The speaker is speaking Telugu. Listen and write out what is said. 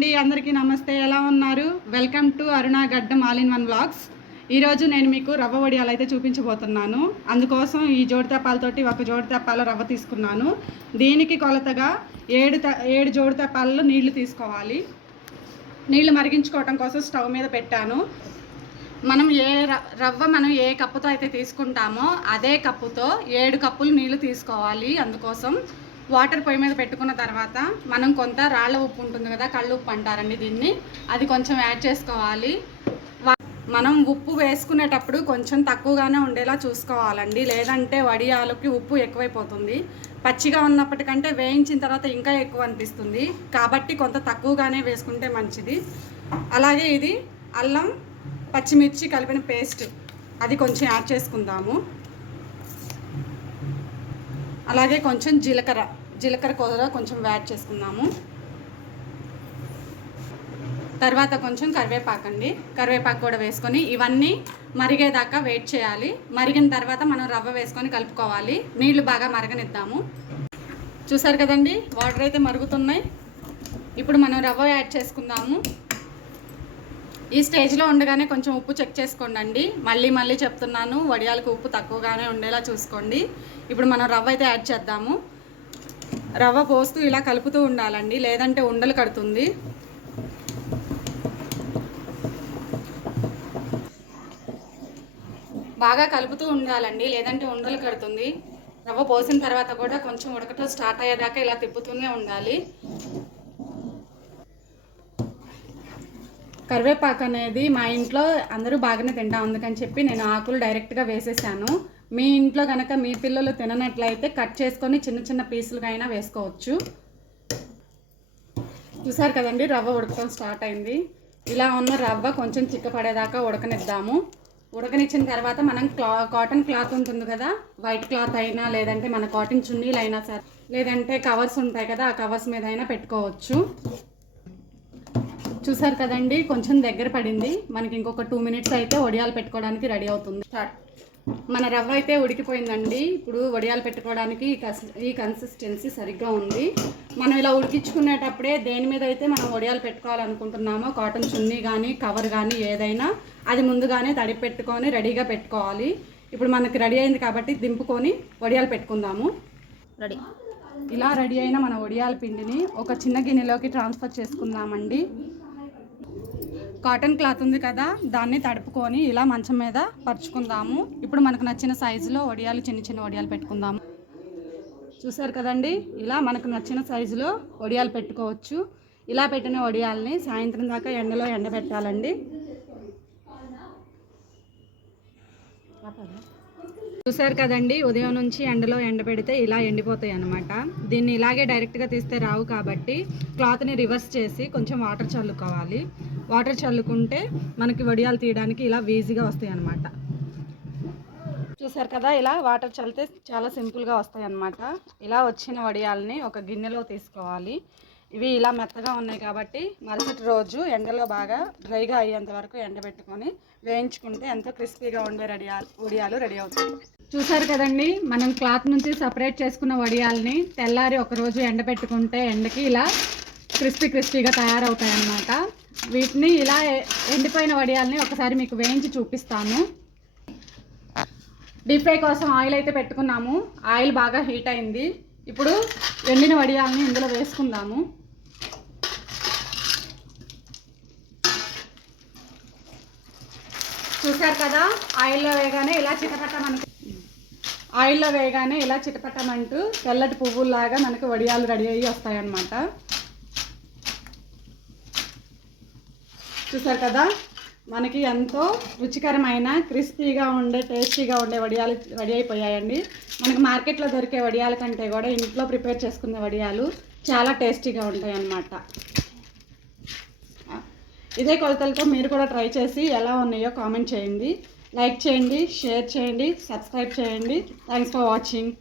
అండి, అందరికీ నమస్తే. ఎలా ఉన్నారు? వెల్కమ్ టు అరుణా గడ్డం ఆల్ ఇన్ వన్ వ్లాగ్స్. ఈరోజు నేను మీకు రవ్వ వడియాలు అయితే చూపించబోతున్నాను. అందుకోసం ఈ జోడి తెప్పాలతోటి ఒక జోడి తెప్పాల రవ్వ తీసుకున్నాను. దీనికి కొలతగా 7 జోడి తెప్పాలలో నీళ్లు తీసుకోవాలి. నీళ్లు మరిగించుకోవటం కోసం స్టవ్ మీద పెట్టాను. మనం మనం ఏ కప్పుతో అయితే తీసుకుంటామో అదే కప్పుతో 7 కప్పులు నీళ్లు తీసుకోవాలి. అందుకోసం వాటర్ పొయ్యి మీద పెట్టుకున్న తర్వాత మనం కొంత రాళ్ళ ఉప్పు ఉంటుంది కదా, కళ్ళు ఉప్పు అంటారండి దీన్ని, అది కొంచెం యాడ్ చేసుకోవాలి. మనం ఉప్పు వేసుకునేటప్పుడు కొంచెం తక్కువగానే ఉండేలా చూసుకోవాలండి, లేదంటే వడియాలకి ఉప్పు ఎక్కువైపోతుంది. పచ్చిగా ఉన్నప్పటికంటే వేయించిన తర్వాత ఇంకా ఎక్కువ అనిపిస్తుంది, కాబట్టి కొంత తక్కువగానే వేసుకుంటే మంచిది. అలాగే ఇది అల్లం పచ్చిమిర్చి కలిపిన పేస్ట్, అది కొంచెం యాడ్ చేసుకుందాము. అలాగే కొంచెం జీలకర్ర కూర కొంచెం యాడ్ చేసుకుందాము. తర్వాత కొంచెం కరివేపాకు కూడా వేసుకొని ఇవన్నీ మరిగేదాకా వెయిట్ చేయాలి. మరిగిన తర్వాత మనం రవ్వ వేసుకొని కలుపుకోవాలి. నీళ్లు బాగా మరగనిద్దాము. చూసారు కదండి, వాటర్ అయితే మరుగుతున్నాయి. ఇప్పుడు మనం రవ్వ యాడ్ చేసుకుందాము. ఈ స్టేజ్లో ఉండగానే కొంచెం ఉప్పు చెక్ చేసుకోండి. మళ్ళీ చెప్తున్నాను, వడియాలకు ఉప్పు తక్కువగానే ఉండేలా చూసుకోండి. ఇప్పుడు మనం రవ్వ అయితే యాడ్ చేద్దాము. రవ్వ పోస్తూ ఇలా కలుపుతూ ఉండాలండి, లేదంటే ఉండలు కడుతుంది. బాగా కలుపుతూ ఉండాలండి, లేదంటే ఉండలు కడుతుంది. రవ్వ పోసిన తర్వాత కూడా కొంచెం ఉడకటం స్టార్ట్ అయ్యేదాకా ఇలా తిప్పుతూనే ఉండాలి. కరివేపాకు అనేది మా ఇంట్లో అందరూ బాగానే తింటాం, అందుకని చెప్పి నేను ఆకులు డైరెక్ట్గా వేసేసాను. మీ ఇంట్లో కనుక మీ పిల్లలు తిననట్లయితే కట్ చేసుకొని చిన్న పీసులుగా అయినా వేసుకోవచ్చు. చూసారు కదండి, రవ్వ ఉడకడం స్టార్ట్ అయింది. ఇలా ఉన్న రవ్వ కొంచెం చిక్కపడేదాకా ఉడకనిద్దాము. ఉడకనిచ్చిన తర్వాత మనం కాటన్ క్లాత్ ఉంటుంది కదా, వైట్ క్లాత్ అయినా, లేదంటే మన కాటన్ చున్నీలు అయినా సరే, లేదంటే కవర్స్ ఉంటాయి కదా, ఆ కవర్స్ మీద అయినా పెట్టుకోవచ్చు. చూసారు కదండి, కొంచెం దగ్గర పడింది. మనకి ఇంకొక 2 మినిట్స్ అయితే వడియాలు పెట్టుకోవడానికి రెడీ అవుతుంది. మన రవ్వ అయితే ఉడికిపోయిందండి. ఇప్పుడు వడియాలు పెట్టుకోవడానికి ఈ కన్సిస్టెన్సీ సరిగ్గా ఉంది. మనం ఇలా ఉడికించుకునేటప్పుడే దేని మీద అయితే మనం వడియాలు పెట్టుకోవాలనుకుంటున్నామో, కాటన్ చున్నీ కానీ కవర్ కానీ ఏదైనా, అది ముందుగానే తడిపి పెట్టుకొని రెడీగా పెట్టుకోవాలి. ఇప్పుడు మనకి రెడీ అయింది కాబట్టి దింపుకొని వడియాలు పెట్టుకుందాము. ఇలా రెడీ అయిన మన వడియాల పిండిని ఒక చిన్న గిన్నెలోకి ట్రాన్స్ఫర్ చేసుకుందామండి. కాటన్ క్లాత్ ఉంది కదా, దాన్ని తడుపుకొని ఇలా మంచం మీద పరుచుకుందాము. ఇప్పుడు మనకు నచ్చిన సైజులో వడియాలు, చిన్న వడియాలు పెట్టుకుందాము. చూసారు కదండి, ఇలా మనకు నచ్చిన సైజులో వడియాలు పెట్టుకోవచ్చు. ఇలా పెట్టిన వడియాల్ని సాయంత్రం దాకా ఎండలో ఎండబెట్టాలండి. చూసారు కదండి, ఉదయం నుంచి ఎండలో ఎండబెడితే ఇలా ఎండిపోతాయి అన్నమాట. దీన్ని ఇలాగే డైరెక్ట్గా తీస్తే రావు, కాబట్టి క్లాత్ని రివర్స్ చేసి కొంచెం వాటర్ చల్లుకోవాలి. వాటర్ చల్లుకుంటే మనకి వడియాలు తీయడానికి ఇలా ఈజీగా వస్తాయి అన్నమాట. చూసారు కదా, ఇలా వాటర్ చల్లితే చాలా సింపుల్గా వస్తాయి అన్నమాట. ఇలా వచ్చిన వడియాలని ఒక గిన్నెలో తీసుకోవాలి. ఇవి ఇలా మెత్తగా ఉన్నాయి కాబట్టి మరుసటి రోజు ఎండలో బాగా డ్రైగా అయ్యేంత వరకు ఎండబెట్టుకొని వేయించుకుంటే ఎంతో క్రిస్పీగా ఉండే వడియాలు రెడీ అవుతాయి. చూసారు కదండి, మనం క్లాత్ నుంచి సపరేట్ చేసుకున్న వడియాలని తెల్లారి ఒకరోజు ఎండబెట్టుకుంటే ఎండకి ఇలా క్రిస్పీగా తయారవుతాయి అన్నమాట. వీటిని ఇలా ఎండిపోయిన వడియాలని ఒకసారి మీకు వేయించి చూపిస్తాను. డీప్ ఫ్రై కోసం ఆయిల్ అయితే పెట్టుకున్నాము. ఆయిల్ బాగా హీట్ అయింది. ఇప్పుడు ఎండిన వడియాలని ఇందులో వేసుకుందాము. చూసారు కదా, ఆయిల్లో వేయగానే ఇలా చిటపట్టమంటూ తెల్లటి పువ్వుల్లాగా మనకు వడియాలు రెడీ అయ్యి వస్తాయన్నమాట. చూసారు కదా, మనకి ఎంతో రుచికరమైన క్రిస్పీగా ఉండే టేస్టీగా ఉండే వడియాలు రెడీ అయిపోయాయండి. మనకి మార్కెట్లో దొరికే వడియాల కంటే కూడా ఇంట్లో ప్రిపేర్ చేసుకునే వడియాలు చాలా టేస్టీగా ఉంటాయి అన్నమాట. ఇదే కొలతలతో మీరు కూడా ట్రై చేసి ఎలా ఉన్నాయో కామెంట్ చేయండి, లైక్ చేయండి, షేర్ చేయండి, సబ్స్క్రైబ్ చేయండి. Thanks for watching.